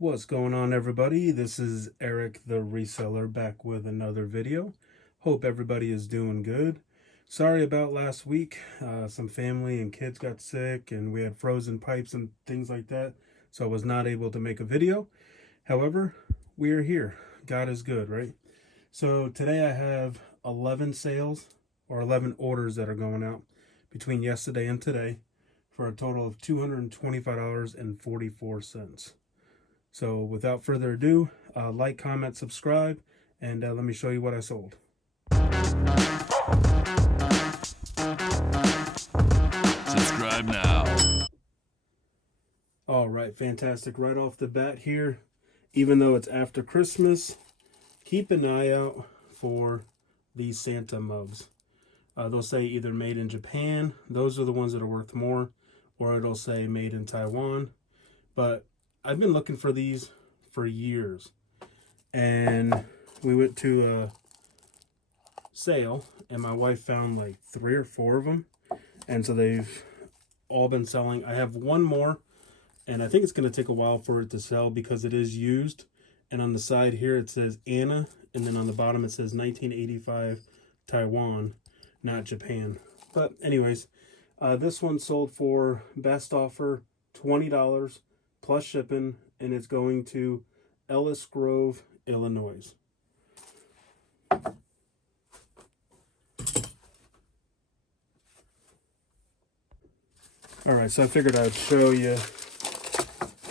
What's going on, everybody? This is Eric the Reseller back with another video. Hope everybody is doing good. Sorry about last week. Some family and kids got sick and we had frozen pipes and things like that, so I was not able to make a video. However, we are here. God is good, right? So today I have 11 sales or 11 orders that are going out between yesterday and today for a total of $225.44. So without further ado, like, comment, subscribe, and let me show you what I sold. Subscribe now. All right, fantastic. Right off the bat here, even though it's after Christmas, keep an eye out for these Santa mugs. They'll say either made in Japan, those are the ones that are worth more, or it'll say made in Taiwan. But I've been looking for these for years, and we went to a sale and my wife found like 3 or 4 of them, and so they've all been selling. I have one more, and I think it's going to take a while for it to sell because it is used. And on the side here it says Anna, and then on the bottom it says 1985 Taiwan, not Japan. But anyways, this one sold for best offer $20 plus shipping, and it's going to Ellis Grove, Illinois. All right, so I figured I'd show you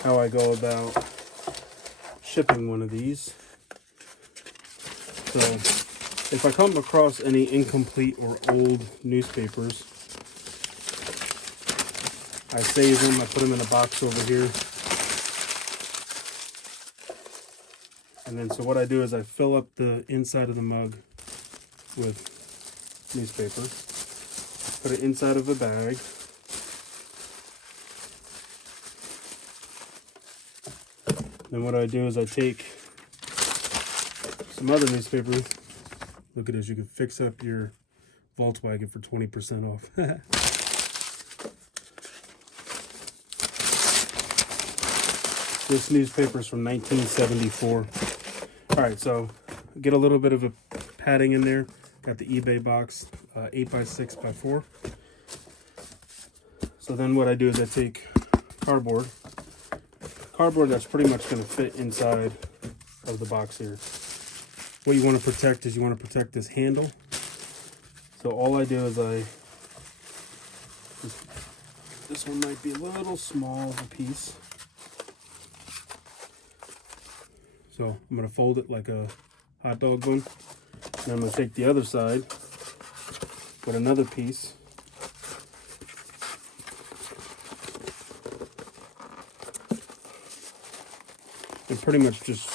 how I go about shipping one of these. So if I come across any incomplete or old newspapers, I save them, I put them in a box over here. And then so what I do is I fill up the inside of the mug with newspaper, put it inside of a bag. Then what I do is I take some other newspaper. Look at this, you can fix up your Volkswagen for 20% off. This newspaper is from 1974. All right, so get a little bit of a padding in there. Got the eBay box, 8x6x4. So then what I do is I take cardboard that's pretty much going to fit inside of the box here. What you want to protect is you want to protect this handle. So all I do is this one might be a little small of a piece. So I'm going to fold it like a hot dog bun. And I'm going to take the other side with another piece. And pretty much just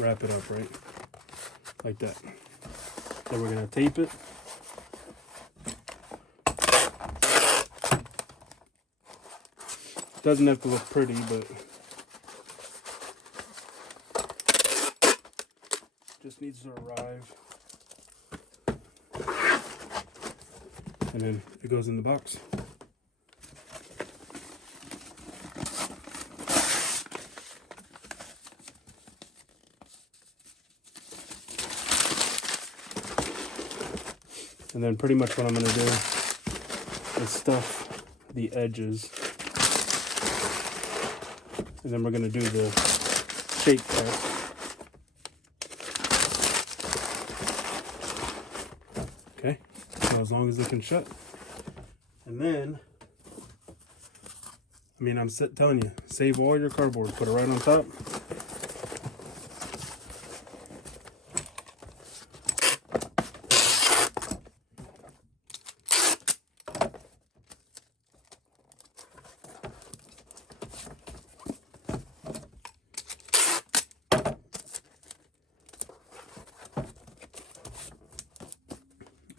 wrap it up, right? Like that. Then we're going to tape it. Doesn't have to look pretty, but just needs to arrive. And then it goes in the box. And then pretty much what I'm going to do is stuff the edges. And then we're going to do the shake test. Okay, so as long as they can shut. And then, I mean, I'm telling you, save all your cardboard, put it right on top.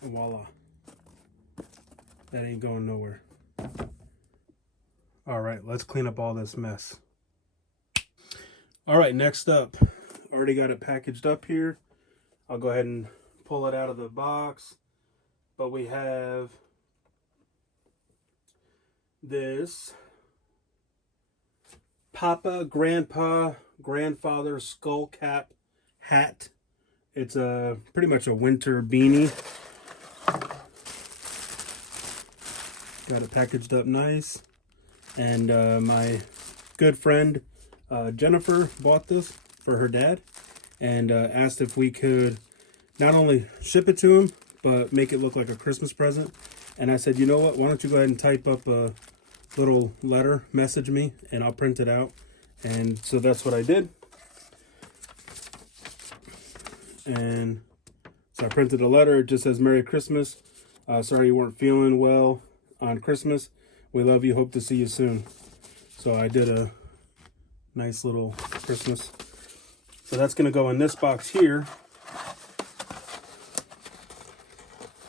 Voila. That ain't going nowhere. All right, let's clean up all this mess. All right, next up, already got it packaged up here. I'll go ahead and pull it out of the box. But we have this Papa, Grandpa, Grandfather skull cap hat. It's pretty much a winter beanie. Got it packaged up nice. And my good friend Jennifer bought this for her dad and asked if we could not only ship it to him, but make it look like a Christmas present. And I said, you know what, why don't you go ahead and type up a little letter, message me, and I'll print it out. And so that's what I did. And so I printed a letter. It just says, Merry Christmas. Sorry you weren't feeling well on Christmas. We love you. Hope to see you soon. So I did a nice little Christmas. So that's going to go in this box here.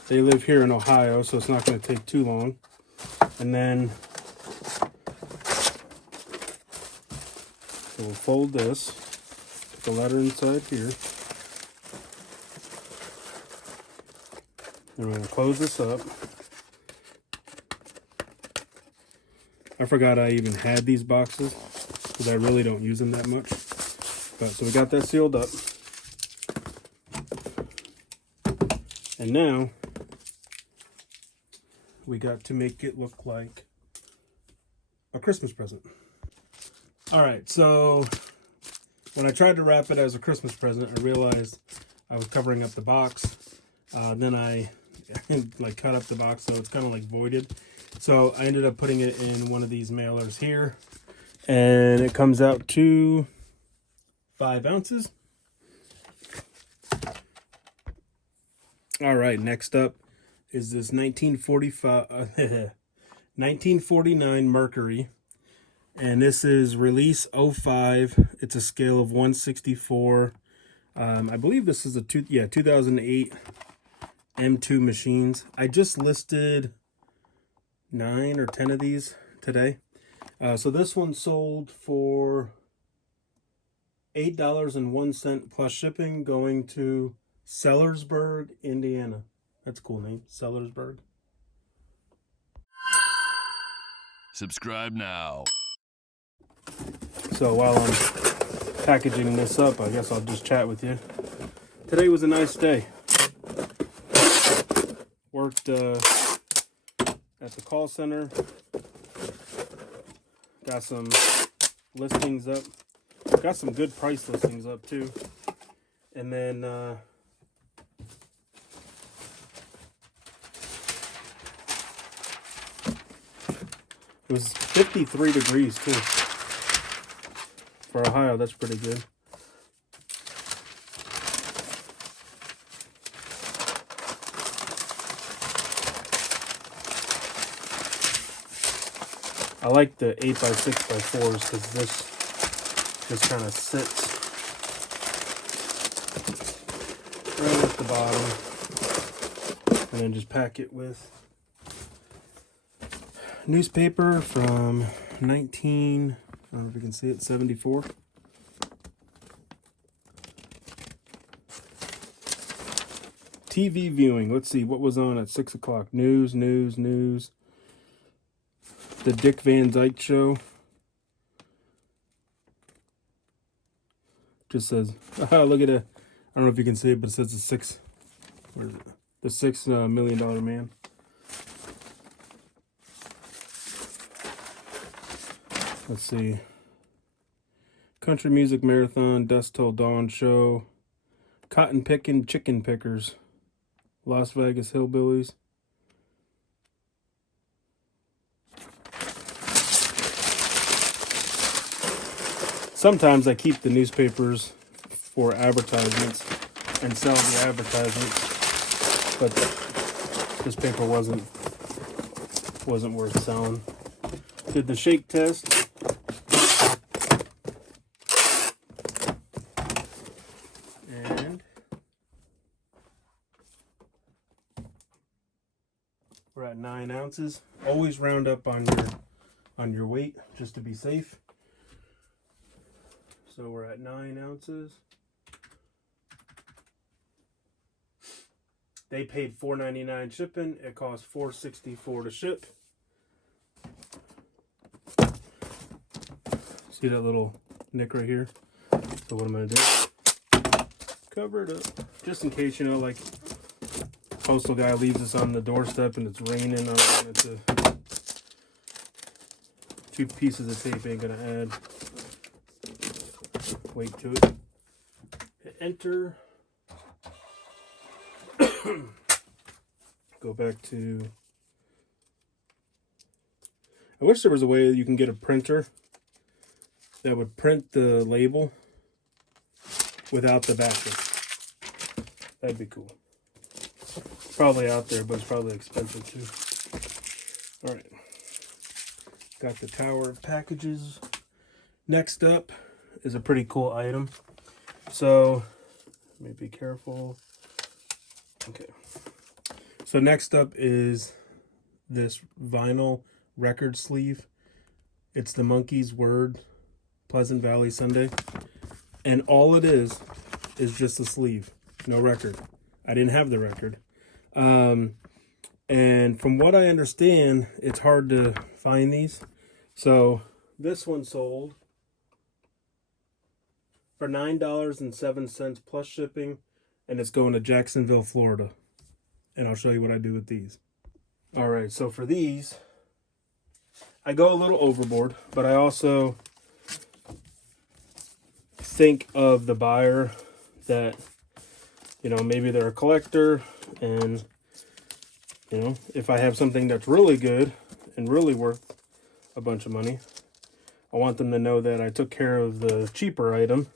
They live here in Ohio, so it's not going to take too long. And then so we'll fold this, put the letter inside here. And we're going to close this up. I forgot I even had these boxes because I really don't use them that much. But so we got that sealed up. And now we got to make it look like a Christmas present. All right, so when I tried to wrap it as a Christmas present, I realized I was covering up the box. Then I like cut up the box so it's kind of like voided. So I ended up putting it in one of these mailers here, and it comes out to 5 ounces. All right, next up is this 1949 Mercury, and this is release 05. It's a scale of 164. I believe this is a 2008 M2 machines. I just listed 9 or 10 of these today. So this one sold for $8.01 plus shipping, going to Sellersburg, Indiana. That's a cool name, Sellersburg. Subscribe now. So while I'm packaging this up, I guess I'll just chat with you. Today was a nice day. Worked at the call center. Got some listings up. Got some good price listings up too. And then it was 53 degrees too. For Ohio, that's pretty good. I like the 8x6x4s because this just kind of sits right at the bottom, and then just pack it with newspaper from I don't know if you can see it, 74. TV viewing. Let's see what was on at 6 o'clock. News. The Dick Van Dyke Show. Just says, look at it. I don't know if you can see it, but it says where is it? The $6 million man. Let's see. Country Music Marathon, Dusk Till Dawn Show, Cotton Pickin' Chicken Pickers, Las Vegas Hillbillies. Sometimes I keep the newspapers for advertisements and sell the advertisements, but this paper wasn't worth selling. Did the shake test. And we're at 9 ounces. Always round up on your weight just to be safe. So we're at 9 ounces. They paid $4.99 shipping. It cost $4.64 to ship. See that little nick right here? So what I'm gonna do, cover it up, just in case, you know, like postal guy leaves this on the doorstep and it's raining. I don't want it to, 2 pieces of tape ain't gonna add weight to it. Hit enter. Go back to, I wish there was a way that you can get a printer that would print the label without the backing. That'd be cool. Probably out there, but it's probably expensive too. All right, got the tower of packages. Next up is a pretty cool item. So let me be careful. Okay. So next up is this vinyl record sleeve. It's the Monkey's Word Pleasant Valley Sunday. And all it is just a sleeve, no record. I didn't have the record. And from what I understand, it's hard to find these. So this one sold for $9.07 plus shipping, and it's going to Jacksonville, Florida. And I'll show you what I do with these. All right, so for these, I go a little overboard, but I also think of the buyer that, you know, maybe they're a collector, and, you know, if I have something that's really good and really worth a bunch of money, I want them to know that I took care of the cheaper item,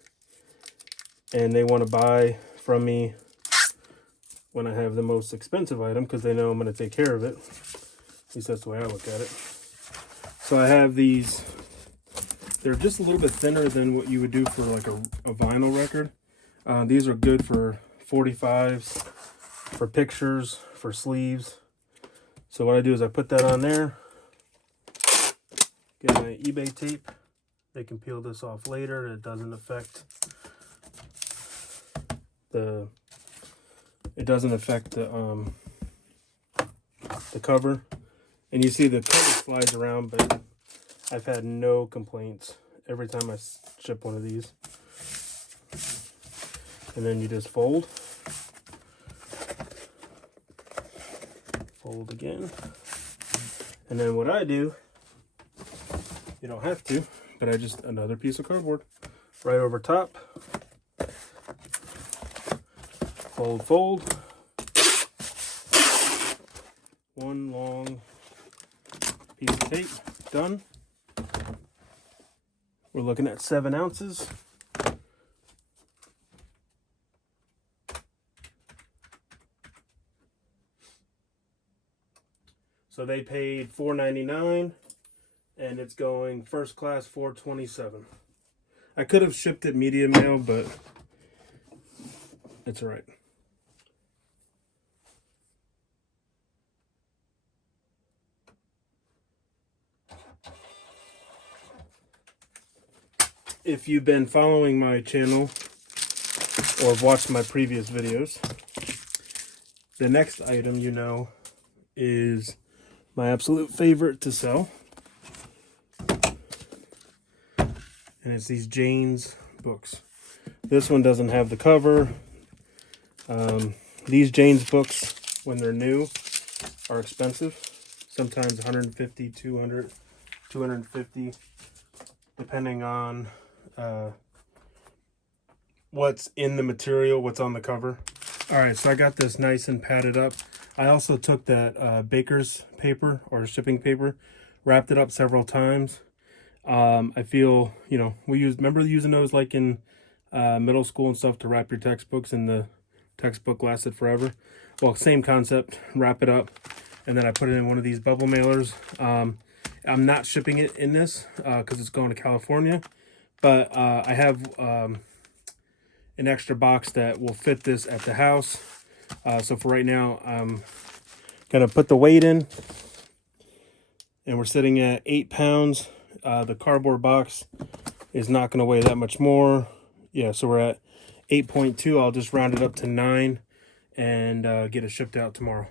and they want to buy from me when I have the most expensive item, because they know I'm going to take care of it. At least that's the way I look at it. So I have these. They're just a little bit thinner than what you would do for like a vinyl record. These are good for 45s, for pictures, for sleeves. So what I do is I put that on there. Get my eBay tape. They can peel this off later. It doesn't affect the cover. And you see the cover slides around, but I've had no complaints every time I ship one of these. And then you just fold again. And then what I do, you don't have to, but I just, another piece of cardboard right over top. Fold. One long piece of tape, done. We're looking at 7 ounces. So they paid $4.99, and it's going first class $4.27. I could have shipped it medium mail, but it's all right. If you've been following my channel or have watched my previous videos, the next item, you know, is my absolute favorite to sell. And it's these Jane's books. This one doesn't have the cover. These Jane's books, when they're new, are expensive. Sometimes 150, 200, 250, depending on what's in the material, what's on the cover. All right, so I got this nice and padded up. I also took that baker's paper or shipping paper, wrapped it up several times. I feel, you know, remember using those like in middle school and stuff to wrap your textbooks, and the textbook lasted forever. Well, same concept, wrap it up, and then I put it in one of these bubble mailers. I'm not shipping it in this because it's going to California, but I have an extra box that will fit this at the house. So for right now, I'm gonna put the weight in, and we're sitting at 8 pounds. The cardboard box is not gonna weigh that much more. Yeah, so we're at 8.2. I'll just round it up to 9 and get it shipped out tomorrow.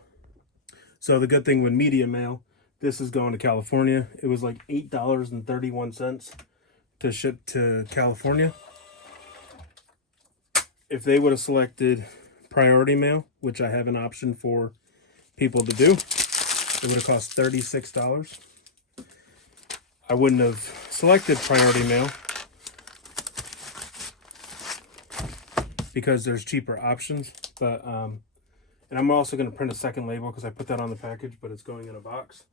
So the good thing with media mail, this is going to California. It was like $8.31 to ship to California. If they would have selected priority mail, which I have an option for people to do, it would have cost $36. I wouldn't have selected priority mail because there's cheaper options. But and I'm also going to print a second label because I put that on the package, but it's going in a box.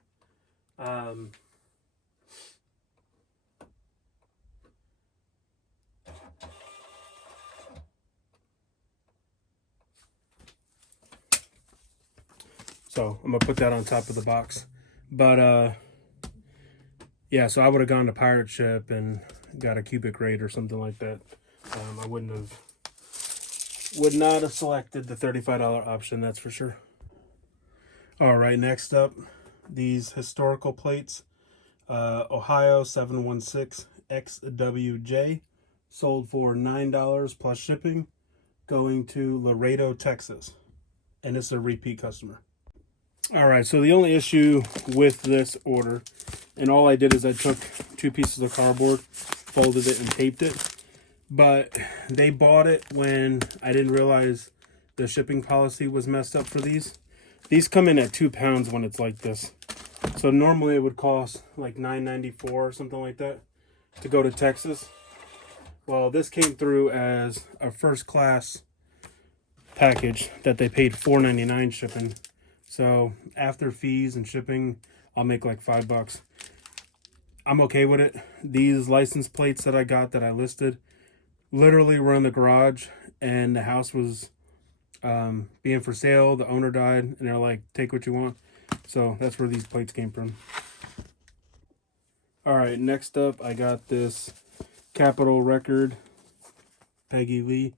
So I'm gonna put that on top of the box. But yeah, so I would have gone to Pirate Ship and got a cubic rate or something like that. I would not have selected the $35 option, that's for sure. All right, next up, these historical plates. Ohio 716 XWJ, sold for $9 plus shipping, going to Laredo, Texas. And it's a repeat customer. All right, so the only issue with this order, and all I did is I took 2 pieces of cardboard, folded it, and taped it. But they bought it when I didn't realize the shipping policy was messed up for these. These come in at 2 pounds when it's like this. So normally it would cost like $9.94 or something like that to go to Texas. Well, this came through as a first class package that they paid $4.99 shipping. So after fees and shipping, I'll make like $5. I'm okay with it. These license plates that I got that I listed literally were in the garage, and the house was being for sale. The owner died, and they're like, take what you want. So that's where these plates came from. All right, next up, I got this Capitol record, Peggy Lee,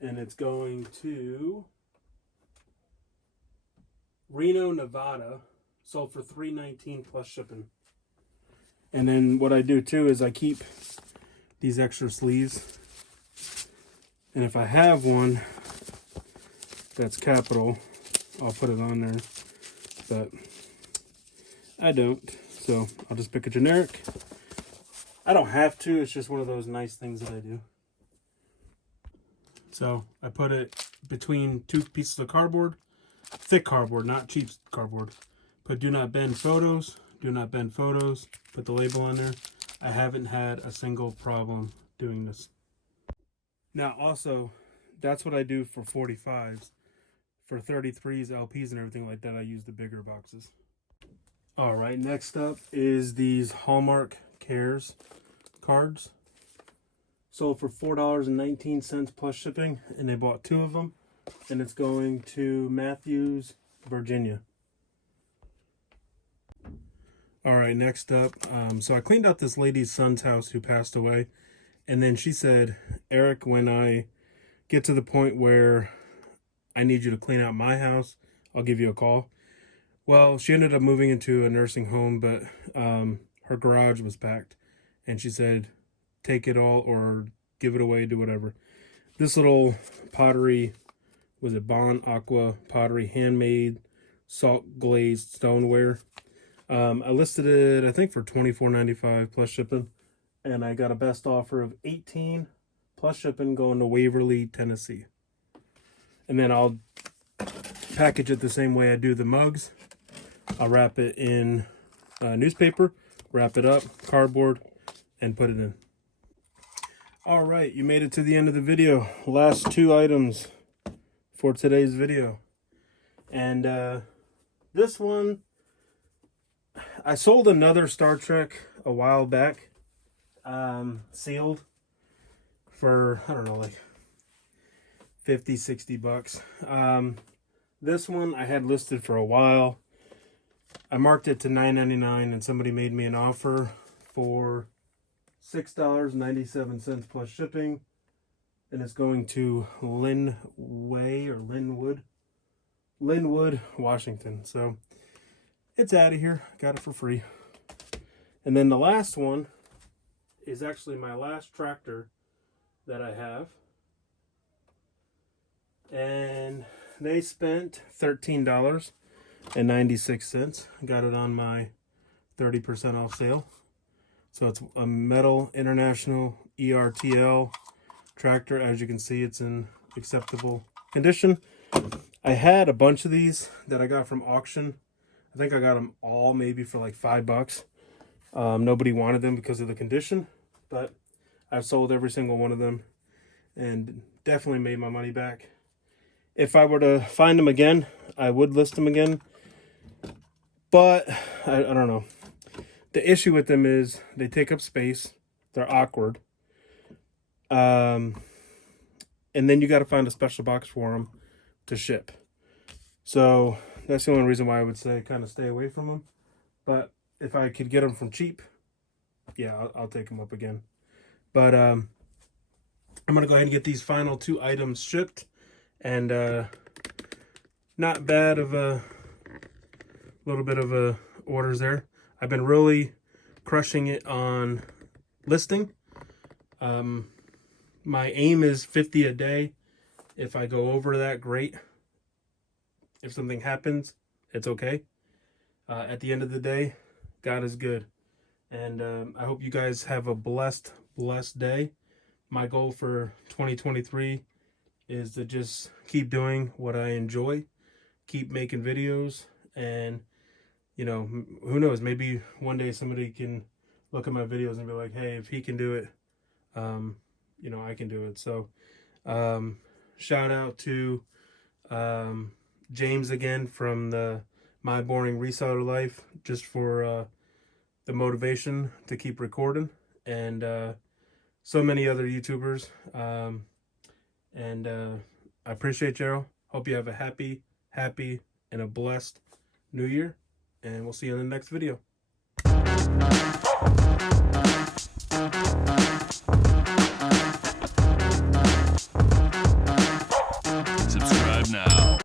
and it's going to Reno, Nevada, sold for $3.19 plus shipping. And then what I do too is I keep these extra sleeves, and if I have one that's Capitol, I'll put it on there, but I don't, so I'll just pick a generic. I don't have to, it's just one of those nice things that I do. So I put it between 2 pieces of cardboard, thick cardboard, not cheap cardboard. Put do not bend photos, do not bend photos, put the label on there. I haven't had a single problem doing this. Now also, that's what I do for 45s. For 33s, LPs, and everything like that, I use the bigger boxes. All right, next up is these Hallmark Cares cards. Sold for $4.19 plus shipping, and they bought 2 of them. And it's going to Matthews, Virginia. All right, next up. So I cleaned out this lady's son's house who passed away. And then she said, Eric, when I get to the point where I need you to clean out my house, I'll give you a call. Well, she ended up moving into a nursing home, but her garage was packed. And she said, take it all or give it away, do whatever. This little pottery, was it Bon Aqua pottery, handmade, salt glazed stoneware. I listed it, I think, for $24.95 plus shipping. And I got a best offer of $18 plus shipping going to Waverly, Tennessee. And then I'll package it the same way I do the mugs. I'll wrap it in newspaper, wrap it up, cardboard, and put it in. All right, you made it to the end of the video. Last 2 items for today's video. And this one, I sold another Star Trek a while back, sealed for, I don't know, like 50, 60 bucks. This one I had listed for a while. I marked it to $9.99 and somebody made me an offer for $6.97 plus shipping. And it's going to Linwood, Washington. So it's out of here. Got it for free. And then the last one is actually my last tractor that I have. And they spent $13.96. Got it on my 30% off sale. So it's a Metal International professional ERTL tractor. As you can see, it's in acceptable condition. I had a bunch of these that I got from auction. I think I got them all maybe for like $5. Nobody wanted them because of the condition, but I've sold every single one of them and definitely made my money back. If I were to find them again, I would list them again, but I don't know. The issue with them is they take up space. They're awkward. And then you got to find a special box for them to ship. So that's the only reason why I would say kind of stay away from them. But if I could get them from cheap, yeah, I'll take them up again. But I'm going to go ahead and get these final 2 items shipped. And not bad of a little bit of orders there. I've been really crushing it on listing. My aim is 50 a day. If I go over that, great. If something happens, it's okay. At the end of the day, God is good. And I hope you guys have a blessed day. My goal for 2023 is to just keep doing what I enjoy, keep making videos, and you know, who knows, maybe one day somebody can look at my videos and be like, hey, if he can do it, you know, I can do it. So shout out to James again from the My Boring Reseller Life, just for the motivation to keep recording, and so many other YouTubers. And I appreciate y'all. Hope you have a happy, and a blessed New Year. And we'll see you in the next video.